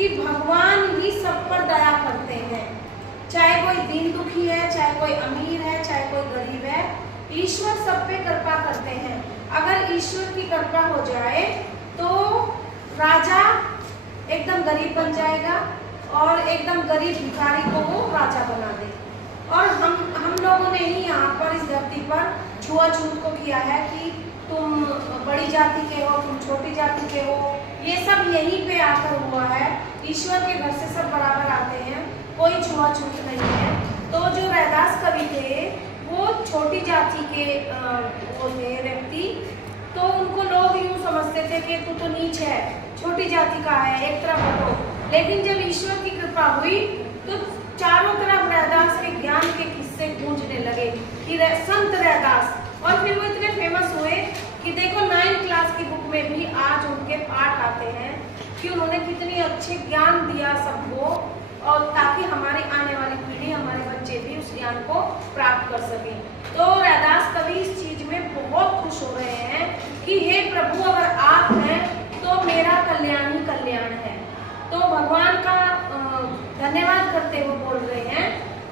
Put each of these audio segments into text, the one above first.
कि भगवान ही सब पर दया करते हैं, चाहे कोई दीन दुखी है, चाहे कोई अमीर है, चाहे कोई गरीब है, ईश्वर सब पे कृपा करते हैं। अगर ईश्वर की कृपा हो जाए तो राजा एकदम गरीब बन जाएगा और एकदम गरीब भिखारी को वो राजा बना दे। और हम लोगों ने ही यहाँ पर इस धरती पर छुआछूत को किया है कि तुम बड़ी जाति के हो, तुम छोटी जाति के हो, ये सब यहीं पे आकर हुआ है। ईश्वर के घर से सब बराबर आते हैं, कोई छुआछूत नहीं है। तो जो रैदास कवि थे वो छोटी जाति के वो थे व्यक्ति, तो उनको लोग यूँ समझते थे कि तू तो नीच है, छोटी जाति का है, एक तरफ हटो। लेकिन जब ईश्वर की कृपा हुई तो चारों तरफ रैदास के ज्ञान के किस्से गूंजने लगे कि संत रैदास, और फिर वो इतने फेमस हुए कि देखो 9th क्लास की बुक में भी आज उनके पाठ आते हैं कि उन्होंने कितनी अच्छे ज्ञान दिया सबको, और ताकि हमारी आने वाली पीढ़ी, हमारे बच्चे भी उस ज्ञान को प्राप्त कर सकें। तो रैदास कवि इस चीज में बहुत खुश हो रहे हैं कि हे प्रभु, अगर आप हैं तो मेरा कल्याण ही कल्याण है। तो भगवान का धन्यवाद करते हुए बोल रहे हैं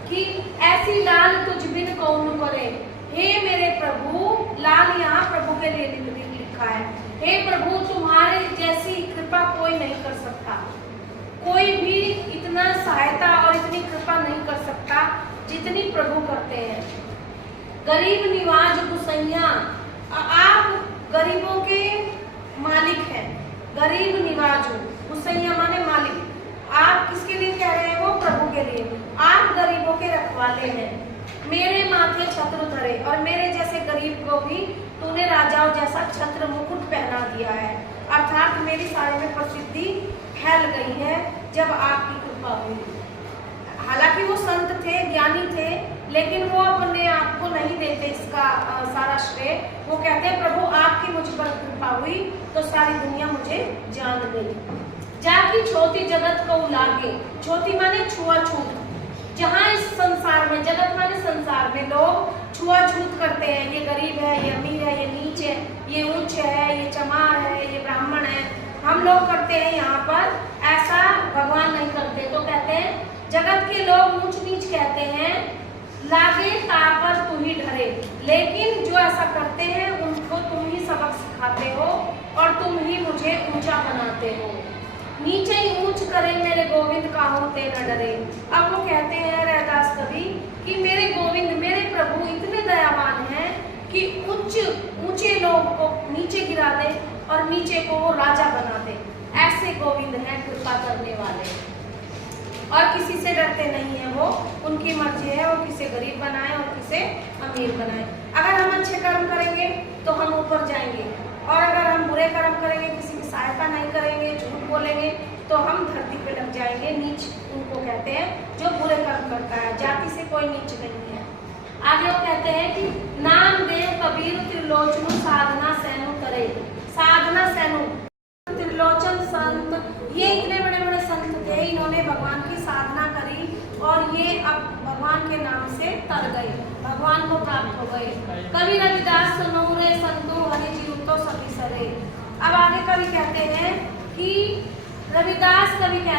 कि ऐसी लाल तुझ बिन कौन करे, हे मेरे प्रभु। लाल यहाँ प्रभु के लिए लिखा है। हे प्रभु, तुम्हारे जैसी कृपा कोई नहीं कर सकता, कोई भी इतना सहायता और इतनी कृपा नहीं कर सकता जितनी प्रभु करते हैं। गरीब निवाज गुसैया, आप गरीबों के मालिक हैं। गरीब निवाज गुसैया माने मालिक। आप किसके लिए कह रहे हैं? वो प्रभु के लिए। आप गरीबों के रखवाले हैं। मेरे माथे छत्र धरे, और मेरे जैसे गरीब को भी तूने राजाओं जैसा छत्र मुकुट पहना दिया है। अर्थात मेरी सारे में प्रसिद्धि फैल गई है जब आपकी कृपा हुई। हालांकि वो संत थे, ज्ञानी थे, लेकिन वो अपने आप को नहीं देते इसका सारा श्रेय। वो कहते हैं प्रभु आपकी मुझ पर कृपा हुई तो सारी दुनिया मुझे जान गई। जाकी छोटी जगत को लागे, छोटी माने छुआछूत। जहाँ इस संसार में, जगत माने संसार में, लोग छुआछूत करते हैं, ये गरीब है, ये अमीर है, ये नीच है, ये ऊंच है, ये चमार है, ये ब्राह्मण है, हम लोग करते हैं यहाँ पर। ऐसा भगवान नहीं करते। तो कहते हैं जगत के लोग ऊंच नीच कहते हैं, लागे तापर तू ही ढरे, लेकिन जो ऐसा करते हैं उनको तुम ही सबक सिखाते हो और तुम ही मुझे ऊंचा बनाते हो। नीचे ही ऊंच करे मेरे गोविंद काहू ते न डरे। अब वो कहते हैं रैदास कवि कि मेरे गोविंद, मेरे प्रभु इतने दयावान हैं कि ऊंचे लोग को नीचे गिरा दे और नीचे को वो राजा बना दे। ऐसे गोविंद हैं कृपा करने वाले, और किसी से डरते नहीं है। वो उनकी मर्जी है, वो किसे गरीब बनाए और किसे अमीर बनाए। अगर हम अच्छे कर्म करेंगे तो हम ऊपर जाएंगे, और अगर हम बुरे कर्म करेंगे, किसी की सहायता नहीं करेंगे, झूठ बोलेंगे, तो हम धरती पे लग जाएंगे। नीच उनको कहते हैं जो बुरे कर्म करता है। जाति से कोई नीच नहीं है। आगे वो कहते हैं कि नाम देव कबीर त्रिलोचनु साधना सैनु करे। साधना सैनु, त्रिलोचन संत, ये इतने बड़े बड़े संत थे, इन्होंने भगवान की साधना करी और ये अब भगवान के नाम से तर गए, भगवान को प्राप्त हो गए। कवि रविदास सुनूरे संतु हरि जीव तो सभी सरे। अब आगे कवि कहते हैं कि रविदास कवि कहते